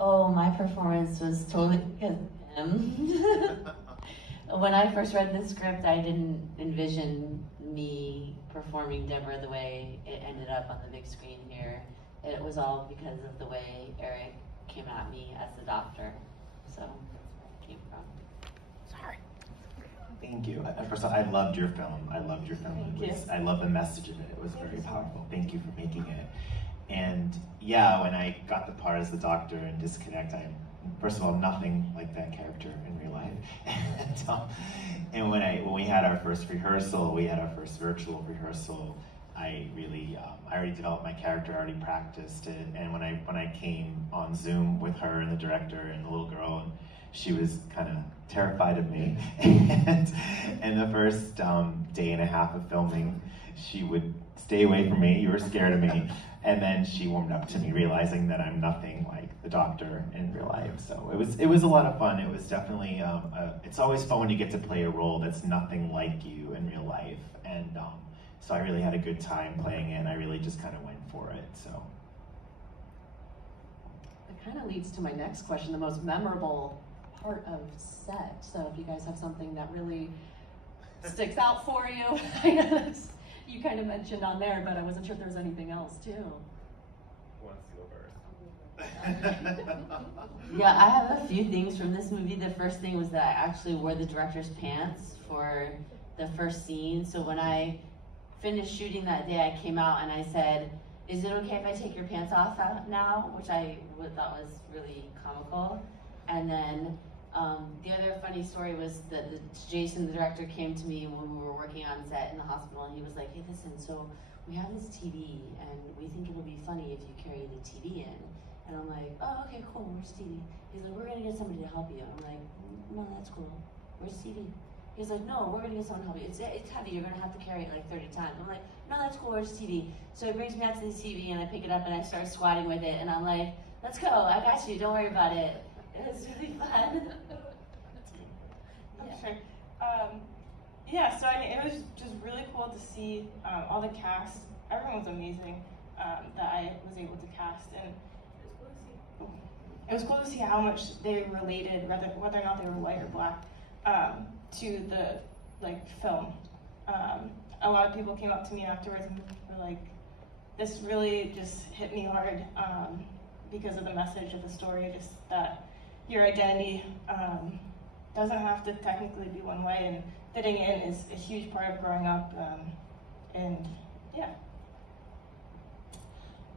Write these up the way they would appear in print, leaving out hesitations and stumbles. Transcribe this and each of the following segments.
Oh, my performance was totally because of him. When I first read the script, I didn't envision me performing Deborah the way it ended up on the big screen here. It was all because of the way Eric came at me as the doctor. So that's where it came from. Sorry. Thank you. First of all, I loved your film. I loved your film. I love the message of it. It was very powerful. Thank you for making it. And yeah, when I got the part as the doctor in Disconnect, I'm first of all nothing like that character in real life. And when we had our first rehearsal, we had our first virtual rehearsal. I already developed my character, I already practiced it, and when I came on Zoom with her and the director and the little girl, and she was kind of terrified of me. And the first day and a half of filming, she would stay away from me. You were scared of me. And then she warmed up to me, realizing that I'm nothing like the doctor in real life. So it was a lot of fun. It was definitely it's always fun when you get to play a role that's nothing like you in real life. And so I really had a good time playing it, and I really just kind of went for it. So it kind of leads to my next question: the most memorable part of set. So if you guys have something that really sticks out for you, I know that's, you kind of mentioned on there, but I wasn't sure if there was anything else too. Who wants to go first? Yeah, I have a few things from this movie. The first thing was that I actually wore the director's pants for the first scene. So when I finished shooting that day, I came out and I said, "Is it okay if I take your pants off now?" Which I thought was really comical. And then the other funny story was that Jason, the director, came to me when we were working on set in the hospital, and he was like, "Hey, listen, so we have this TV, and we think it'll be funny if you carry the TV in." And I'm like, "Oh, okay, cool, where's TV?" He's like, "We're gonna get somebody to help you." I'm like, "No, that's cool. Where's TV?" He's like, "No, we're gonna get someone to help you. It's heavy, you're gonna have to carry it like 30 times. I'm like, "No, that's cool, where's TV?" So he brings me out to the TV, and I pick it up, and I start squatting with it, and I'm like, "Let's go, I got you, don't worry about it." It was really fun. Yeah. Sure. Yeah, so I mean, it was just really cool to see all the cast. Everyone was amazing that I was able to cast, and it was cool to see how much they related, whether or not they were white or black, to the film. A lot of people came up to me afterwards and were like, "This really just hit me hard because of the message of the story, just that your identity doesn't have to technically be one way, and fitting in is a huge part of growing up." And yeah.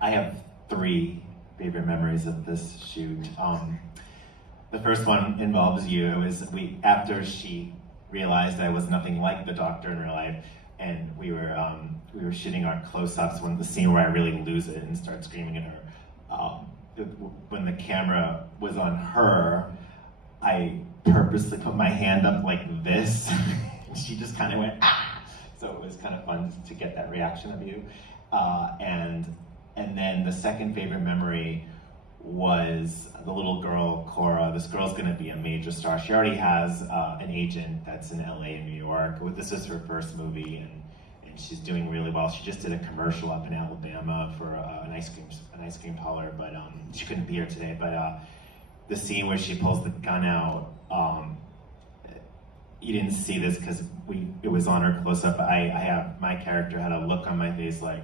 I have 3 favorite memories of this shoot. The first one involves you. It was after she realized I was nothing like the doctor in real life, and we were shooting our close-ups. When the scene where I really lose it and start screaming at her, when the camera was on her, I purposely put my hand up like this. She just kind of went, "Ah!" So it was kind of fun to get that reaction of you. And then the second favorite memory was the little girl, Cora. This girl's gonna be a major star. She already has an agent that's in LA and New York. This is her first movie, and she's doing really well. She just did a commercial up in Alabama for an ice cream parlor, but she couldn't be here today. But the scene where she pulls the gun out, you didn't see this because it was on her close up. My character had a look on my face like,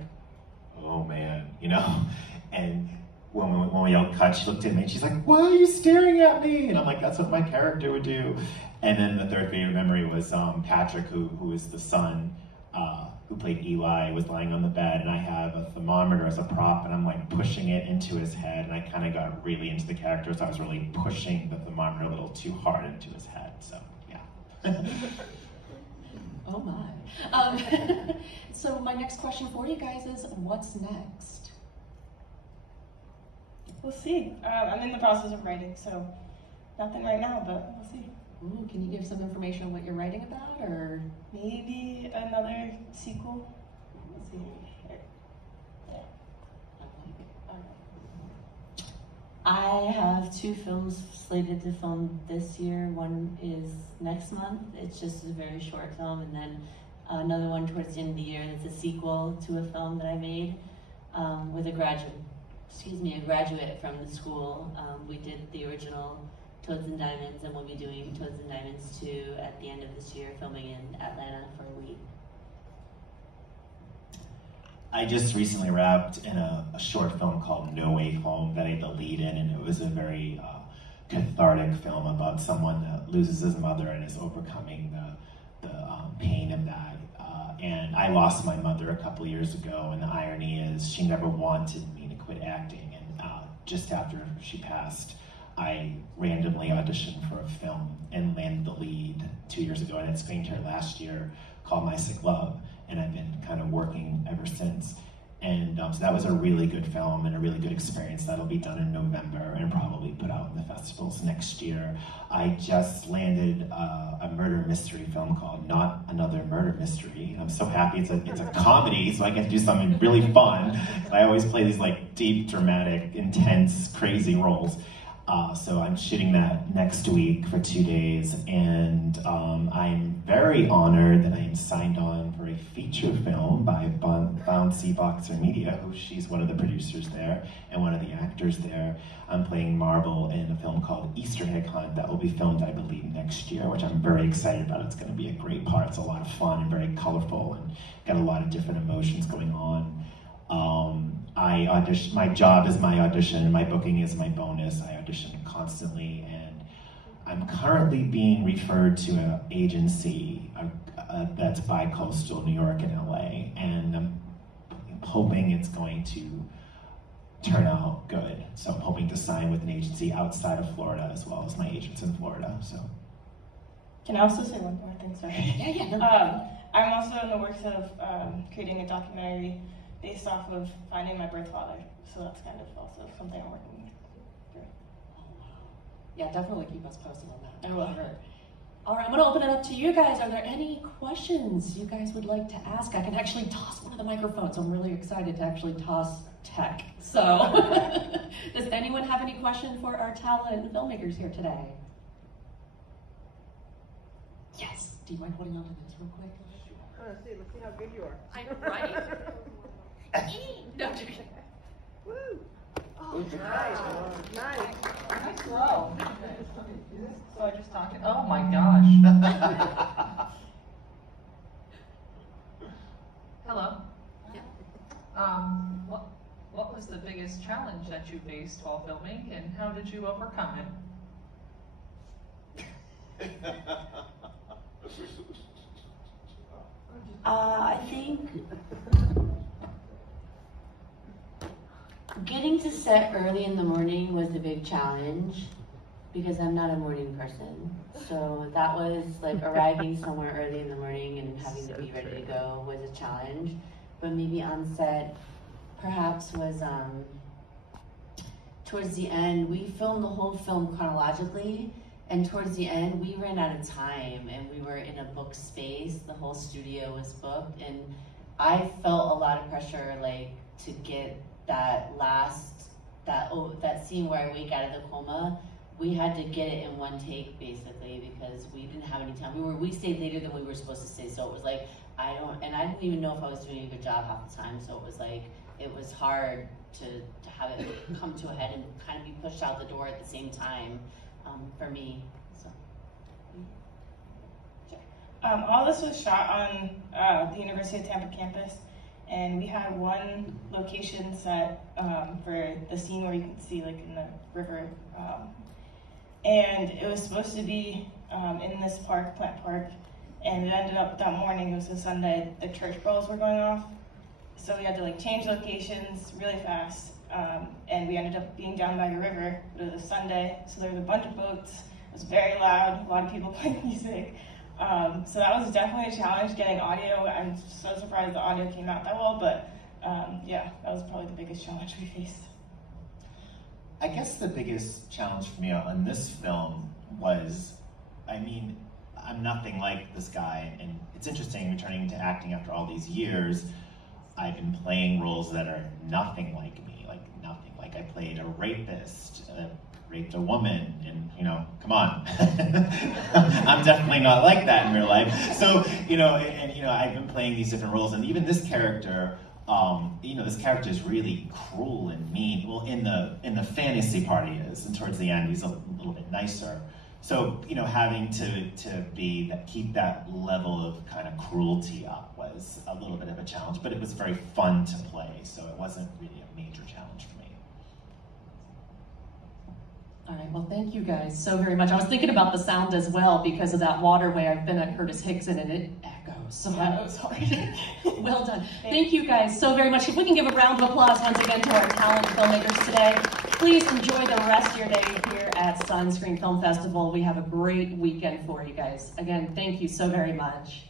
"Oh man," you know? And when we yelled cut, she looked at me and she's like, "Why are you staring at me?" And I'm like, "That's what my character would do." And then the third favorite memory was Patrick, who is the son, who played Eli, was lying on the bed, and I have a thermometer as a prop, and I'm like pushing it into his head, and I kind of got really into the character, so I was really pushing the thermometer a little too hard into his head, so yeah. Oh my. So my next question for you guys is, what's next? We'll see. I'm in the process of writing, so nothing right now, but we'll see. Ooh, can you give some information on what you're writing about, or? Maybe another sequel. We'll see. Yeah. I have 2 films slated to film this year. One is next month. It's just a very short film, and then another one towards the end of the year. It's a sequel to a film that I made with a graduate a graduate from the school. We did the original Toads and Diamonds, and we'll be doing Toads and Diamonds 2 at the end of this year, filming in Atlanta for a week. I just recently wrapped in a short film called No Way Home that I had the lead in, and it was a very cathartic film about someone that loses his mother and is overcoming the pain of that. And I lost my mother a couple years ago, and the irony is she never wanted me to quit acting, and just after she passed, I randomly auditioned for a film and landed the lead 2 years ago, and it screened here last year, called My Sick Love, and I've been kind of working ever since. And so that was a really good film and a really good experience. That'll be done in November and probably put out in the festivals next year. I just landed a murder mystery film called Not Another Murder Mystery. I'm so happy it's a comedy, so I get to do something really fun. I always play these like deep, dramatic, intense, crazy roles. So I'm shooting that next week for 2 days, and I'm very honored that I am signed on for a feature film by Bouncy Boxer Media, she's one of the producers there and one of the actors there. I'm playing Marble in a film called Easter Egg Hunt that will be filmed, I believe, next year, which I'm very excited about. It's going to be a great part. It's a lot of fun and very colorful and got a lot of different emotions going on. I audition, my job is my audition, my booking is my bonus. I audition constantly, and I'm currently being referred to an agency that's bi-coastal, New York and LA, and I'm hoping it's going to turn out good. So I'm hoping to sign with an agency outside of Florida as well as my agents in Florida, so. Can I also say one more thing, sorry? Yeah. I'm also in the works of creating a documentary based off of finding my birth father. So that's kind of also something I'm working through. Yeah, definitely keep us posted on that. I will. All right, I'm gonna open it up to you guys. Are there any questions you guys would like to ask? I can actually toss one of the microphones. I'm really excited to actually toss tech. So, does anyone have any question for our talent filmmakers here today? Yes. Do you mind holding on to this real quick? Let's see how good you are. I'm right. No, I'm joking. Woo! Oh, nice. Nice. Nice throw. So I just talking. Oh my gosh. Hello. Yeah. What was the biggest challenge that you faced while filming, and how did you overcome it? I think getting to set early in the morning was a big challenge because I'm not a morning person. So that was like arriving somewhere early in the morning and having to be ready to go was a challenge. But maybe on set perhaps was towards the end. We filmed the whole film chronologically, and towards the end we ran out of time and we were in a booked space. The whole studio was booked, and I felt a lot of pressure like to get that that scene where I wake out of the coma. We had to get it in one take basically because we didn't have any time. We stayed later than we were supposed to stay, so it was like I didn't even know if I was doing a good job half the time. So it was like it was hard to have it come to a head and kind of be pushed out the door at the same time for me. So. All this was shot on the University of Tampa campus, and we had one location set for the scene where you can see like in the river, and it was supposed to be in this park, Plant Park, and it ended up that morning, it was a Sunday, the church bells were going off, so we had to like change locations really fast, and we ended up being down by the river. It was a Sunday, so there was a bunch of boats, it was very loud, a lot of people playing music. So that was definitely a challenge getting audio. I'm so surprised the audio came out that well, but yeah, that was probably the biggest challenge we faced. I guess the biggest challenge for me on this film was, I mean, I'm nothing like this guy, and it's interesting returning to acting after all these years. I've been playing roles that are nothing like me, like nothing. Like I played a rapist, raped a woman, and you know, come on. I'm definitely not like that in real life. So, you know, and you know, I've been playing these different roles, and even this character this character is really cruel and mean. Well, in the fantasy part he is, and towards the end he's a little bit nicer. So, having to keep that level of kind of cruelty up was a little bit of a challenge, but it was very fun to play, so it wasn't really a major challenge for me. All right, well, thank you guys so very much. I was thinking about the sound as well because of that waterway. I've been at Curtis Hickson and it echoes, so that was hard. Well done. Thank you guys so very much. If we can give a round of applause once again to our talented filmmakers today. Please enjoy the rest of your day here at Sunscreen Film Festival. We have a great weekend for you guys. Again, thank you so very much.